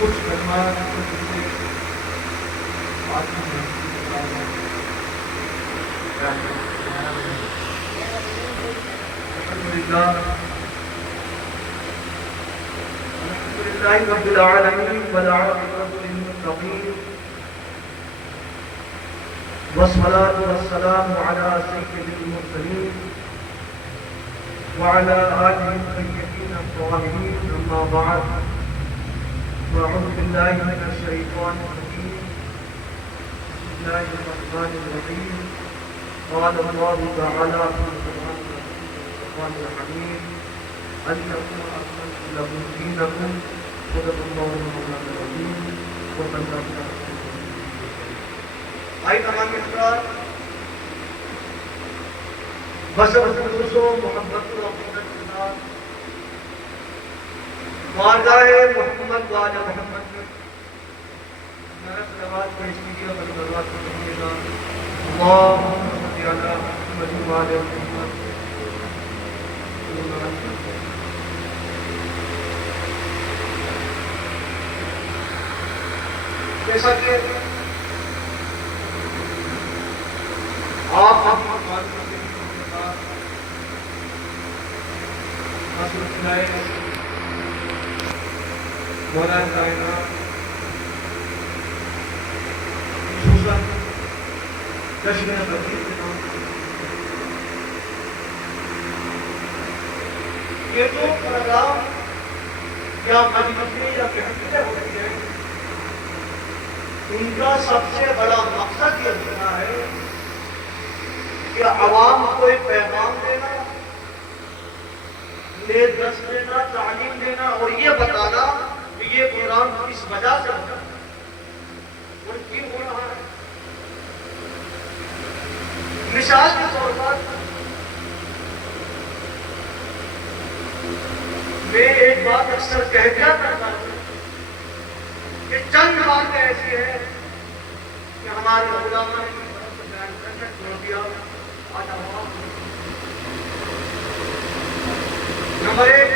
کچھ کلمات الحمد لله رب العالمين والعاقبة للمتقين والصلاة والسلام على سيد المرسلين وعلى آله الطيبين الطاهرين أما بعد فأعوذ بالله من الشيطان الرجيم بسم الله الرحمن الرحيم قال الله تعالى في القرآن الحميد اليوم أكملت لكم دينكم صدق الله مولانا العظيم وبلغ آئی تمام افراد بشر خلوص و محبت و عقیدت کے ساتھ بارگاہ محمد وعلی محمد میں میرا صلوات پیش کیجیے اور صلوات پڑھیے گا اللہم صلی علی محمد وعلی محمد. جیسا کہ آپ مولانا کائنات خصوصاً جشن بقرعید کے نام سے یہ جو پروگرام یا مجلسیں یا محفلیں ہوتی ہیں ان کا سب سے بڑا مقصد یہ ہوتا ہے کہ عوام کو ایک پیغام دینا، درس دینا، تعلیم دینا اور یہ بتانا کہ یہ پروگرام کس وجہ سے ہو رہا ہے اور کیوں ہو رہا ہے. مثال کے طور پر میں ایک بات اکثر کہہ دیا کرتا ہوں کہ چند باتیں ایسی ہیں کہ ہمارے علماء نے بیان کرنا چھوڑ دیا. آج عوام نمبر ایک،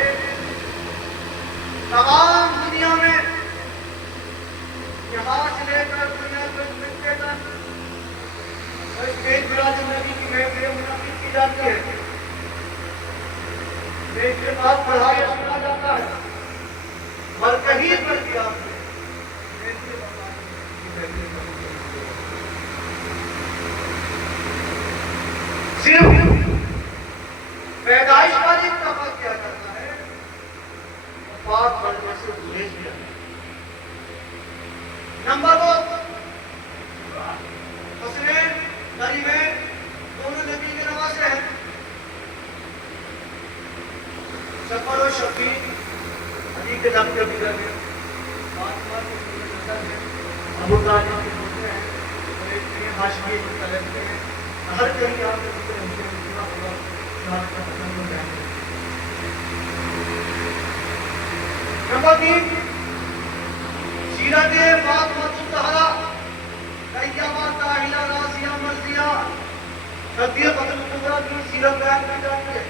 تمام دنیا میں یہاں سے لے کر دنیا کو ملتے تک ایک براد نبی کی محفلیں منعقد کی جاتی ہے، ایک کے بعد پڑھایا سنا جاتا ہے اور کہیں پر بھی آپ صرف پیدائش کا اتفاق کیا جاتا ہے، وفات پڑھنے سے گریز کیا جاتا ہے. نمبر دو، حسنین کریمین دونوں نبی کے نواسے ہیں، شفر و شفیع علی کے دم کے بگڑ میں فاطمہ کے نظر میں ابو طالب کے ہوتے ہیں اور ایک ہاشمی کے طلب کے ہیں. ہر کہیں آپ کے ہوتے ہیں نمبر تین، سیرت فاطمہ الزہرا طیبہ طاہرہ رازیہ مرضیہ صدیقۃ الکبریٰ کی سیرت بیان کی جاتی ہے،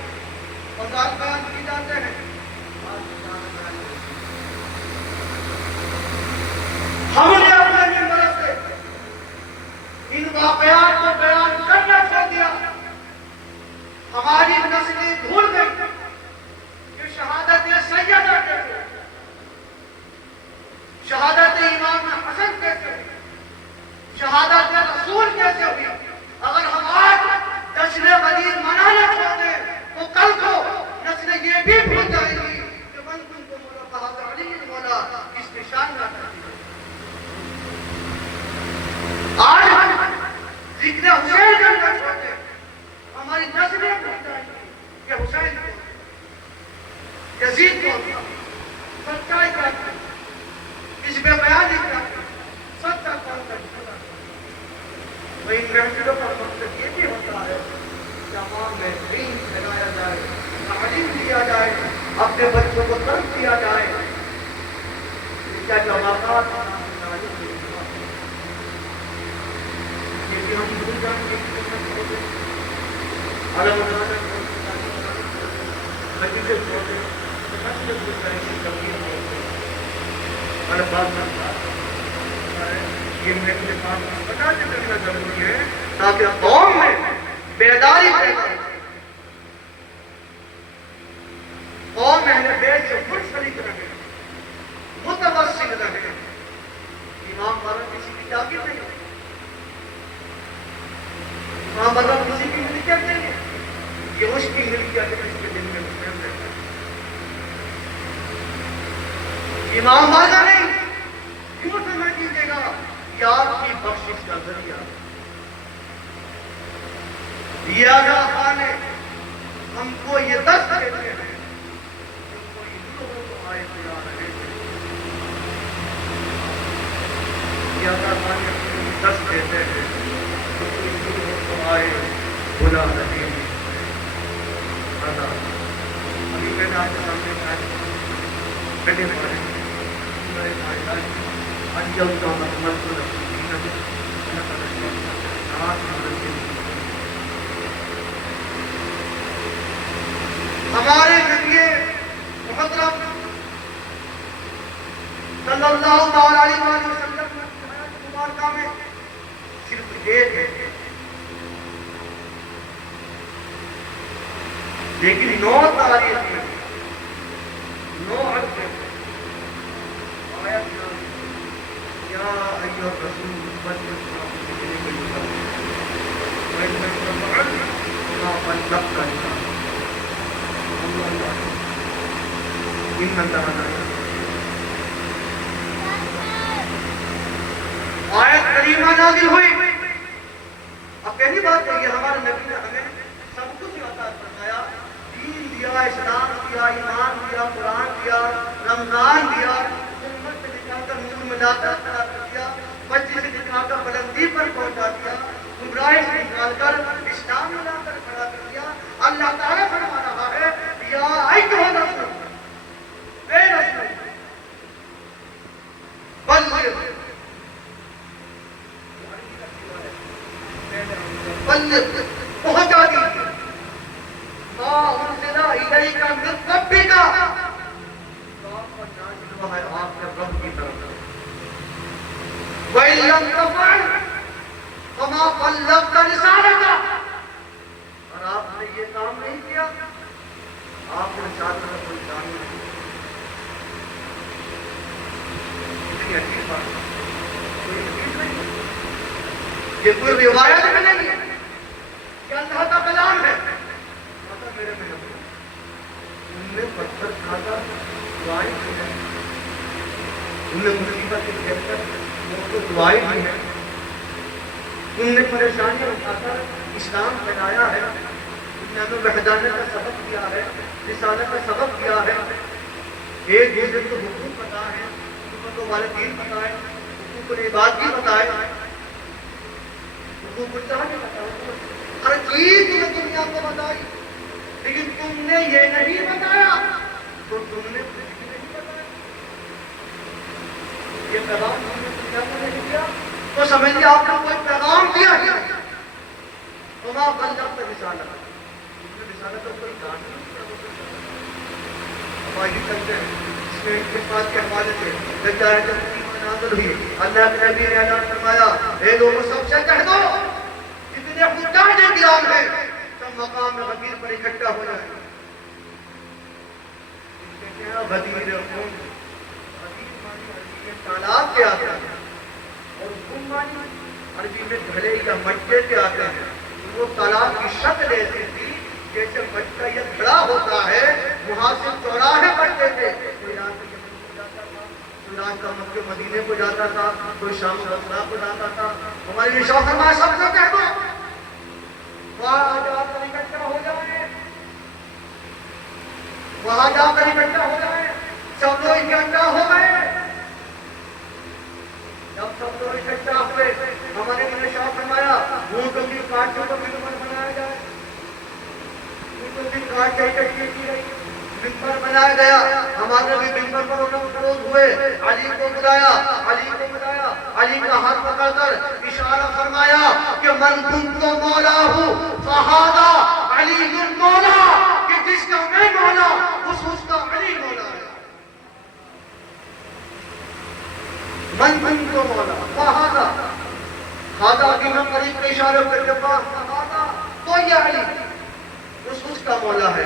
وضاحت بیان کی جاتے ہیں. ہم نے اپنے منبر سے ان واقعات کو بیان کرنا چھوڑ دیا. ہماری نسلیں بھول گئی کہ شہادت سیدہ کیسے، شہادت امام حسن کیسے، شہادت رسول کیسے ہوئی. اگر ہم آج جشن غدیر منانا چاہتے تو کل کو نسلیں یہ بھی بھول جائیں گی کہ من تم کو مولا بہادر علی مولا اس نشان نہ کرتی. آج ہم ذکر حسین کرنا چاہتے ہیں، ہماری نسلیں بھول جائیں گی کہ حسین کو یزید کو سچائی کا اس میں بیان کیا سب کا کام کرنا. تو ان محفلوں کا مقصد یہ بھی ہوتا ہے کہ عوام میں دین پھیلایا جائے، تعلیم دیا جائے، اپنے بچوں کو ترک دیا جائے. کیا کیا واقعات ہم بھول جائیں گے ضروری ہے تاکہ قوم میں بیداری پیدا ہو، قوم اہل بیت سے منسلک رہے، متوسل رہے۔ امام بارہ کسی کی جاگیر نہیں، امام بارہ کسی کی ملکیت نہیں ہے، یہ اس کی ملکیت ہے جس کے دل میں مسلم رہتا ہے۔ امام بارہ نہیں، کیوں سمجھ لیجیے گا کہ آپ کی بخشش کا ذریعہ یہ آگاہ خان ہے، ہم کو یہ دست دیتے ہیں دست دیتے ہیں تو آئے بلا رہے ہیں۔ ابھی میں نے آپ کے سامنے بیٹھے پڑے ہمارے نبی محترم صلی اللہ علیہ وسلم مبارکہ میں صرف ایک ہے، لیکن 9 تاریخ میں 9 عرب میں آیت یا ایھا الرسول بلغ آیت کریمہ نازل ہوئی۔ اب پہلی بات ہے یہ ہمارے نبی نے ہمیں سب کچھ عطا فرمایا، دین دیا، اسلام دیا، ایمان دیا، قرآن دیا، رمضان دیا، امت سے نکال کر نور میں لاتا قرار دیا، بچے سے نکال کر بلندی پر پہنچا دیا، گمراہی سے نکال کر اسلام میں لا کر کھڑا کر دیا۔ اللہ تعالیٰ فرما رہا ہے یا ایھا الرسول، اے رسول بلغ پہنچا دیجیے ما انزل الیک من ربک، آپ پر نازل ہوا ہے آپ کے رب کی طرف سے۔ وَإِن لَّمْ تَفْعَلْ فَمَا بَلَّغْتَ رِسَالَتَهُ، اور آپ نے یہ کام نہیں کیا، آپ نے رسالت کا کوئی کام نہیں کیا۔ اتنی عجیب بات، کوئی عجیب نہیں، یہ کوئی روایت میں نہیں ہے، یہ اللہ کا کلام ہے۔ میرے محبوب ان نے پتھر کھاتا دعائیں کی ہے، ان نے مصیبت کے گھر کر دعائیں کی ہے، ان نے پریشانیاں اٹھا کر اسلام پھیلایا ہے، دنیا میں وحدانیت کا سبق دیا ہے، رسالت کا سبق دیا ہے۔ ایک دوسرے کو حقوق پتا ہے، حقوق کو والدین پتا ہے، حقوق العباد بھی پتا ہے، حقوق اللہ بھی پتا ہے، ہر چیز تمہیں دنیا کو بتائی، لیکن تم نے یہ نہیں بتایا تو تم نے کچھ بھی نہیں بتایا۔ یہ پیغام تم نے دنیا کو نہیں دیا تو سمجھیے آپ نے کوئی پیغام دیا ہے، وما بلغت رسالتہ، تم نے رسالت کا کوئی کام نہیں کیا۔ اب آگے چلتے ہیں، اس میں اس بات کے حوالے سے جب آیت کریمہ نازل ہوئی، اللہ کے نبی نے اعلان فرمایا اے لوگوں سب سے کہہ دو جتنے حجاج کرام ہیں سب مقام غدیر پر اکٹھا ہو جائیں۔ غدیر خون، غدیر معنی عربی میں تالاب کے آتے ہیں، اور خون معنی عربی میں گھڑے یا مٹکے کے آتے ہیں۔ وہ تالاب کی شکل ایسی تھی جیسے مٹکا یا گھڑا ہوتا ہے، وہاں سے چوراہے بڑھتے تھے، کوئی رات کو یمن کو جاتا تھا، کوئی رات کا مکہ مدینے کو جاتا تھا، کوئی شام بصرہ کو جاتا تھا۔ ہمارے لیے شوق فرمایا سب سے کہہ دو وہاں جا کر اکٹھا ہو جائیں، وہاں جا کر اکٹھا ہو جائیں۔ سب لوگ اکٹھا ہو گئے، جب سب لوگ اکٹھا ہوئے ہمارے میں نے شوق فرمایا اونٹوں کی کانٹوں کو منور بنایا جائے، اونٹوں کی کانٹیں اکٹھی کی گئی، ممبر بنایا گیا، ہمارے بھی ممبر پر فروغ ہوئے، علی کو بلایا، علی کا ہاتھ پکڑ کر اشارہ فرمایا کہ من کنت مولا ہوں فہذا علی المولا، کہ جس کا میں مولا اس کا علی مولا ہے۔ من کنت مولا فہذا، ہذا کی میں قریب کے اشارے پر جب فہذا تو یہ علی اس کا مولا ہے۔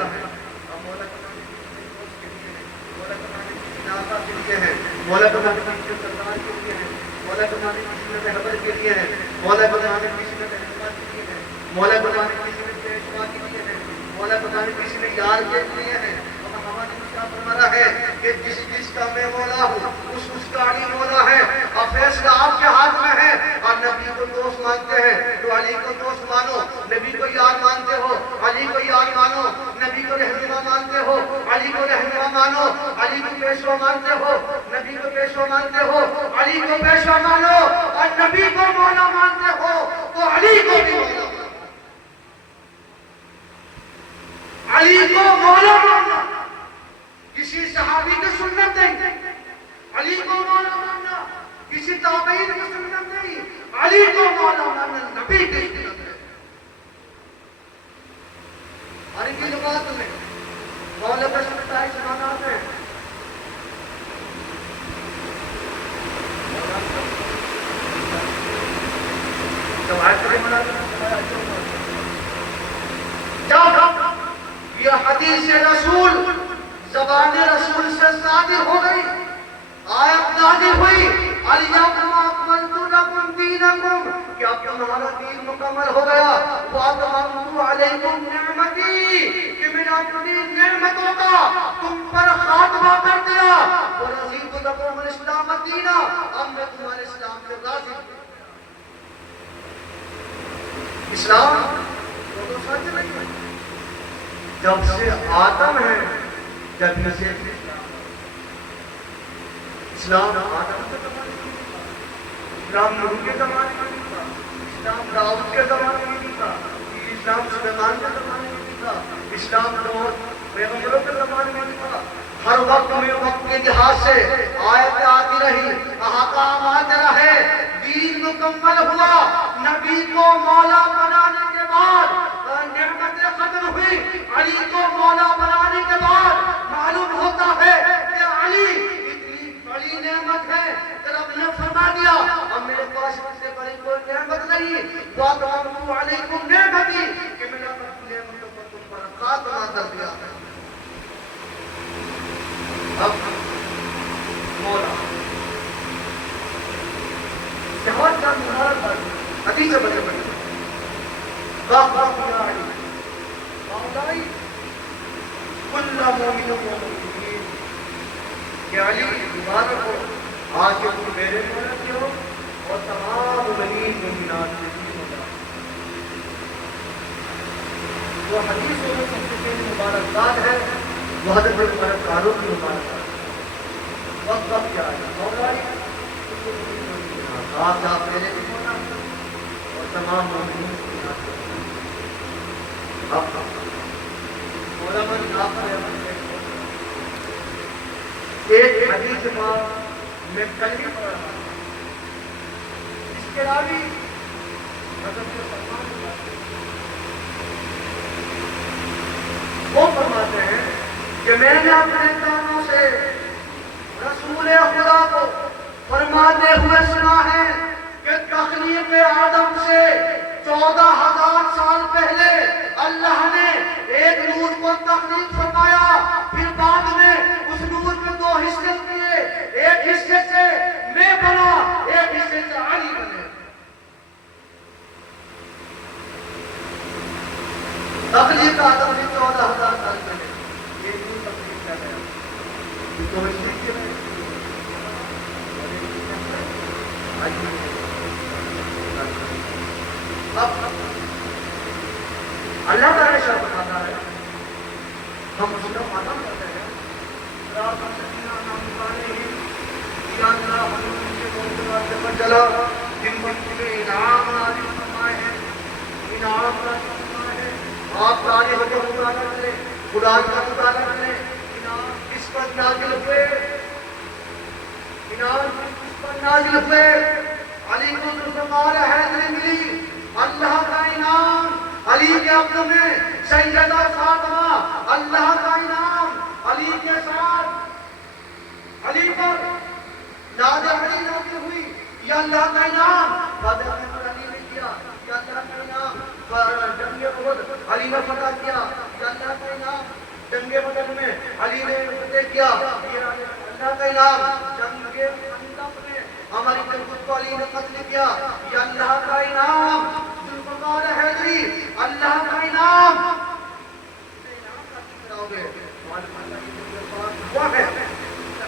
مولا بنانے کی سرکار کے لیے ہے، مولا بنانے کی سنت حضر کے لیے ہے، مولا بنانے کی سنت احمد کے لیے ہے، مولا بنانے کی سنت پیشوا کے لیے ہے، مولا بنانے کی سنت یار کے لیے ہے۔ اور ہمارے کیا فرمانا ہے کہ جس کا میں مولا ہوں اس کا علی مولا ہے۔ اور فیصلہ آپ کے ہاتھ میں ہے، اور نبی کو دوست مانتے ہیں تو علی کو دوست مانو، نبی کو یار مانتے ہو علی کو یار مانو، نبی کو رہنما مانتے ہو علی کو رہنما مانو، علی کو پیشوا مانتے ہو نبی کو پیشوا مانتے ہو علی کو پیشوا مانو، اور نبی کو مولا مانتے ہو تو علی کو بھی مولا مانو۔ علی کو مولا ماننا کسی صحابی کی سنت نہیں، علی کو مولا ماننا کسی تابعین کی سنت نہیں، علی کو مولا ماننا نبی کی سنت ہے۔ عربی لغات میں مولا کا 27 معنات ہیں۔ جب یہ حدیث رسول زبان رسول سے صادر ہو گئی، آیت نازل ہوئی، الیوم اکملت لکم دینکم، کہ اب تمہارا دین مکمل ہو گیا، واتممت علیکم نعمتی، کہ میں نے اپنی نعمتوں کا تم پر خاتمہ کر دیا، ورضیت لکم الاسلام دینا، اب میں تمہارے اسلام سے راضی ہوں۔ اسلام تو سچ نہیں ہے، جب سے آدم ہے جب سے اسلام آدم کے زمانے میں نہیں تھا، اسلام نوح کے زمانے میں نہیں تھا، اسلام داؤد کے زمانے میں نہیں تھا، اسلام سلیمان کے زمانے میں نہیں تھا، اسلام نوح پیغمبروں کے زمانے میں نہیں تھا۔ ہر وقت میں وقت کے لحاظ سے آیتیں آتی رہی، احکام آتے رہے، دین مکمل ہوا۔ نبی کو مولا بنانے کے بعد نعمتیں ختم ہوئی، علی کو مولا بنانے کے بعد معلوم ہوتا ہے کہ علی اتنی بڑی نعمت ہے کہ رب نے فرما دیا اب میرے پاس اس سے بڑی کوئی نعمت نہیں، وَأَتْمَمْتُ عَلَيْكُمْ نِعْمَتِي، کہ میں نے اپنی نعمتوں پر تم پر خاتمہ کر دیا۔ اب مولا جہاد کا مبارک بات حدیث بڑے بڑے باقی علی مولائی کل مومن و مومنین، کہ علی مبارک ہو آج کے تم میرے مولا کے ہو اور تمام مومنین مومنات کے بھی مولا۔ وہ حدیثوں میں سب سے پہلی مبارکباد ہے وحدت مبارکاروں کی مبارکباد۔ وقت وقت کیا ہے مولائی آپ میرے بھی مولا اور تمام مومنین مومنات کے ایک حدیث میں کل بھی پڑھ رہا ہوں، اس کے راوی حضرت سلمان وہ فرماتے ہیں کہ میں نے اپنے کانوں سے رسول خدا کو فرماتے ہوئے سنا ہے کہ تخلیق آدم سے 14,000 سال پہلے اللہ نے ایک نور کو تخلیق فرمایا، پھر بعد میں اس نور میں 2 حصے کیے، ایک حصے سے میں بنا، ایک حصے سے علی بنے۔ تخلیق آدم سے 14,000 سال پہلے ایک نور تخلیق کیا گیا، 2 حصے کیے اللہ تعالیٰ شاہ بتاتا ہے، ہم اس کا ماتم کرتے ہیں، چلا جن کے انعام نازل فرمائے ہیں، انعام نازل فرمائے ہیں، آپ تعریف کا مطالعہ کریں، خدا کا مطالعہ کریں، انعام اس پر نازل ہوئے، علی کو ذوالفقار حیدری ملی، اللہ کا انعام علی کے عقد میں سیدہ فاطمہ، اللہ کا انعام علی کے ساتھ علی پر ناز علی نازل ہوئی، یہ اللہ کا انعام فاتح احمد علی نے کیا، یہ اللہ کا انعام جنگ احد علی نے فتح کیا، یہ اللہ کا انعام جنگ بدر میں علی نے فتح کیا، یہ اللہ کا انعام جنگ خندق میں ہماری جنگ کو علی نے قتل کیا، یہ اللہ کا انعام ذوالفقار حیدری، اللہ کا انعام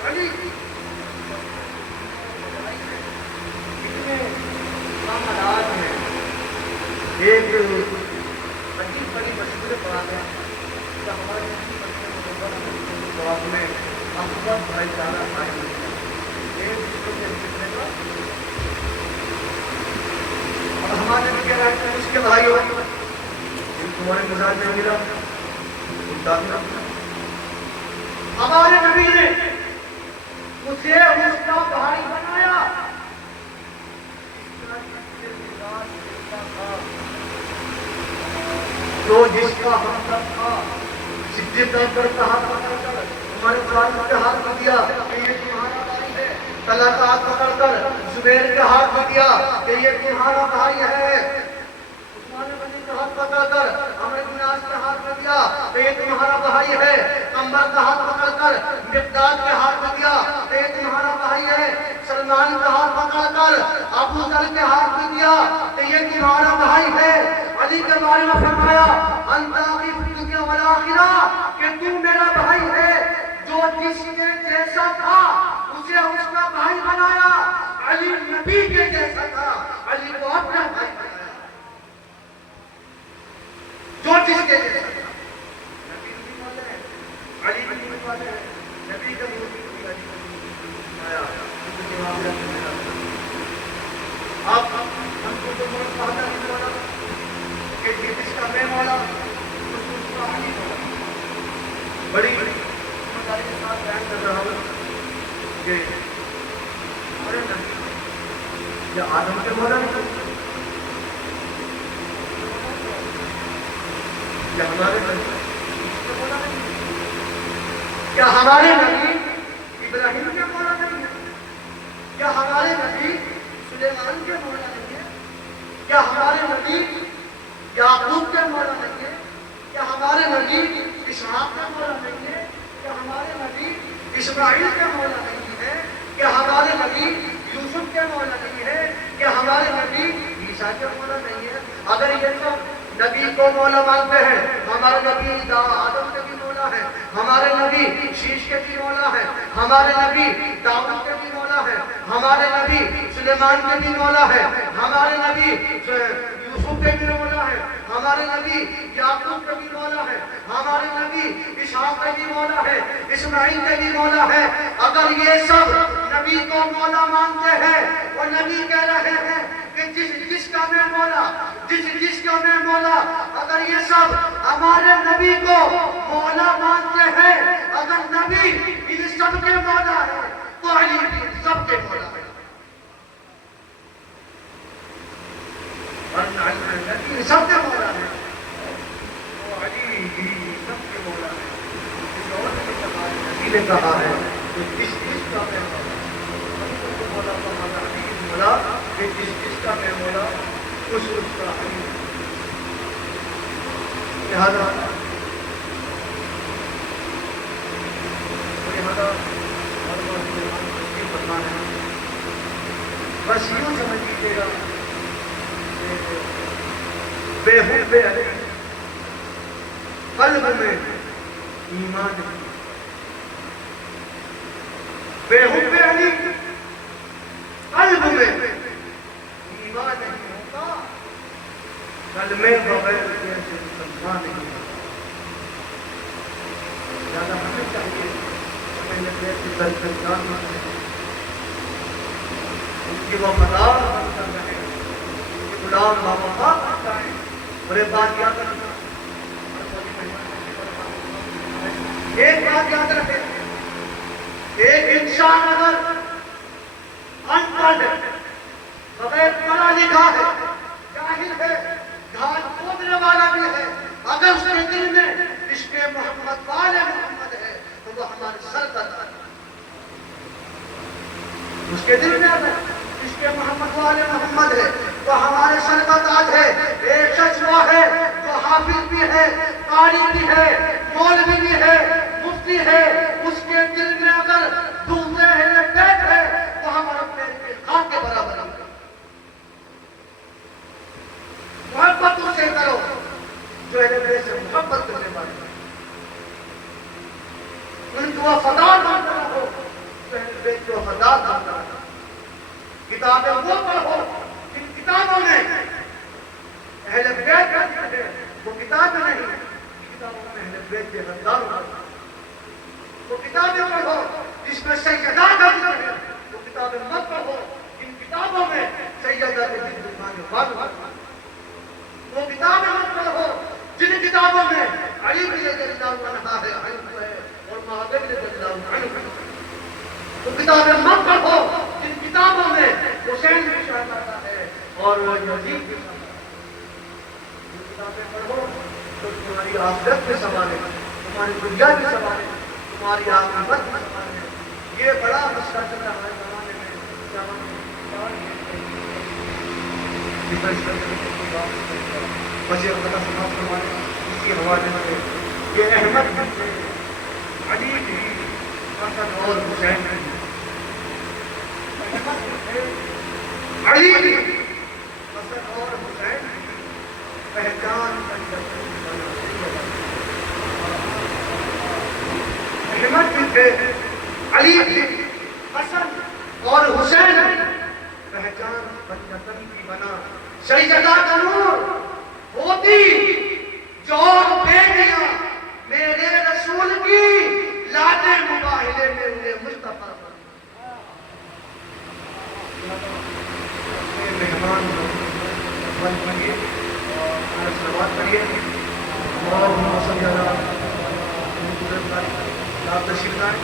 علی ایک عجیب بڑی مشہور بات ہے کہ ہمارے میں محبت بھائی چارہ قائم ہے، ایک دوسرے کے ملنے کا، اور ہمارے بھی کہہ رہے ہیں اس کے بھائی ہو تمہارے مزاج میں ملا ہمارے نبی نے اسے اس کا بھائی بنایا، جو جس کا ہمدرد تھا، صدیق اکبر کا ہاتھ پکڑ کر عمر فاروق کے ہاتھ میں دیا کہ یہ تمہارا بھائی ہے، طلحہ کا ہاتھ پکڑ کر زبیر کے ہاتھ میں دیا کہ یہ تمہارا بھائی ہے، عثمان غنی کا ہاتھ پکڑ کر عمرو بن عاص کے ہاتھ میں دیا کہ یہ تمہارا بھائی ہے، عمر کا ہاتھ پکڑ کر مقداد کے ہاتھ میں دیا کہ یہ تمہارا بھائی ہے، سلمان کا ہاتھ پکڑ کر ابو ذر کے ہاتھ میں دیا کہ یہ تمہارا بھائی ہے۔ علی کے بارے میں فرمایا انت اخی فی الدنیا والآخرہ کہ تو میرا بھائی ہے، جو جس کے جیسا تھا اسے اس کا بھائی بنایا، علی نبی کے جیسا تھا، علی کو اپنا بھائی بنایا، جو جس کے جیسا تھا، نبی بھی والے ہیں، علی بھی والے ہیں، نبی کا بھی علی بنایا، آپ ہم کو جو بہت پاتا ہے کہ جس کا میں مولا اس کا علی مولا، بڑی مداری کے ساتھ بیان کر رہا ہوں کہ ہمارے نبی یا آدم کے مولا نہیں، یا ہمارے نبی کے مولا نہیں، کیا ہمارے نبی ابراہیم کے مولا نہیں ہے، کیا ہمارے نبی سلیمان کے مولا نہیں ہے، کیا ہمارے نبی یعقوب کے مولا نہیں ہے، کیا ہمارے نبی اسحاق کا مولا نہیں ہے، کیا ہمارے نبی اسماعیل کا مولا نہیں ہے، کیا ہمارے نبی یوسف کے مولا نہیں ہے، کیا ہمارے نبی عیسیٰ کے مولا نہیں ہے؟ اگر یہ سب نبی کو مولا مانتے ہیں، ہمارے نبی آدم کے بھی مولا ہے، ہمارے نبی شیش کے بھی مولا ہے، ہمارے نبی داؤد کے بھی مولا ہے، ہمارے نبی سلیمان کے بھی مولا ہے، ہمارے نبی یوسف کے بھی مولا ہے، ہمارے نبی یعقوب کے بھی مولا ہے، ہمارے نبی اسحاق کے بھی مولا ہے، اسماعیل کے بھی مولا ہے۔ اگر یہ سب نبی کو مولا مانتے ہیں اور نبی کہہ رہے ہیں کہ جس کا میں مولا، جس کا میں مولا، اگر یہ سب ہمارے نبی کو مولا مانتے ہیں، اگر نبی ان سب کے مولا ہے تو علی بھی سب کے مولا ہے، نبی سب کے مولا ہے تو علی بھی سب کے مولا ہے۔ اس اور نبی نے کہا ہے کہ جس کا میں مولا مولا کہ جس کا میں مولا اس کا علی، لہذا ہر بات تشکیل کرنا ہے، بس یوں سمجھ لیجیے گا بے حب علی قلب میں ایمان نہیں، بے حب علی قلب میں ایمان نہیں ہوتا، قلب میں بغیر سے مسلمان نہیں ہوتا۔ زیادہ ہمیں چاہیے ہمیں لگے کہ درکار نہ کریں، ان کی وفادار بن کر رہے، ان کی غلام باوفا بن جائیں، اور ایک بات یاد رکھنا، ایک بات یاد رکھیں، ایک انسان اگر مسلمان ہے، بغیر پڑھا لکھا ہے، جاہل ہے، گھاٹ کھودنے والا بھی ہے، اگر اس کے دل میں عشق محمد والے محمد ہے تو وہ ہمارے سر کا تاج ہے۔ اس کے دل میں اگر عشق محمد والے محمد ہے تو ہمارے سر کا تاج ہے۔ ایک شخص وہ ہے جو حافظ بھی ہے، قاری بھی ہے، مولوی بھی ہے، مفتی ہے، اس کے دل میں اگر دوسرے بیت ہے تو ہم اپنے خاک کے برابر ہیں۔ محبت اس سے کرو جو اہل بیت سے محبت کرنے والے ہیں، ان کو وفادار بننا رہو جو اہل بیت کو وفادار بننا رہو۔ کتابیں وہ پڑھو جن کتابوں میں اہل بیت کرتے ہیں، وہ کتابیں نہیں، کتابوں میں اہل بیت کے غدار ہوتے ہیں۔ وہ کتابیں پڑھو جس میں سیدہ کرتے ہیں، وہ کتابیں مت پڑھو جن کتابوں میں سیدہ کے دل بات ہوتے ہیں۔ وہ کتابیں مت پڑھو جن کتابوں میں علی بن ابی طالب عنہ ہے اور معاویہ بن ابی طالب عنہ۔ وہ کتابیں مت پڑھو جن کتابوں میں حسین بھی شامل کرتا ہے اور یزید بھی شامل کرتا ہے۔ وہ کتابیں پڑھو تو تمہاری آخرت بھی سنبھالے، تمہاری دنیا بھی سنبھالے، تمہاری عاقبت بھی سنبھالے۔ یہ بڑا مسئلہ چل رہا ہے زمانے میں، بس یہ پتہ سماعت فرمائے اسی حوالے سے یہ احمد بن علی بھی حسن اور حسین بھی، علی بھی حسن اور حسین بھی پہچان احمد بھی تھے، علی بھی حسن اور حسین پہچان بنیادن کی بنا سیدہ کا نور ہوتی جو بیٹیاں میرے رسول کی لانے مباہلے میں ہوئے مصطفیٰ مہمان بن پڑھیے اور سلوات پڑھیے اور صلی اللہ آپ تشریف لائیں۔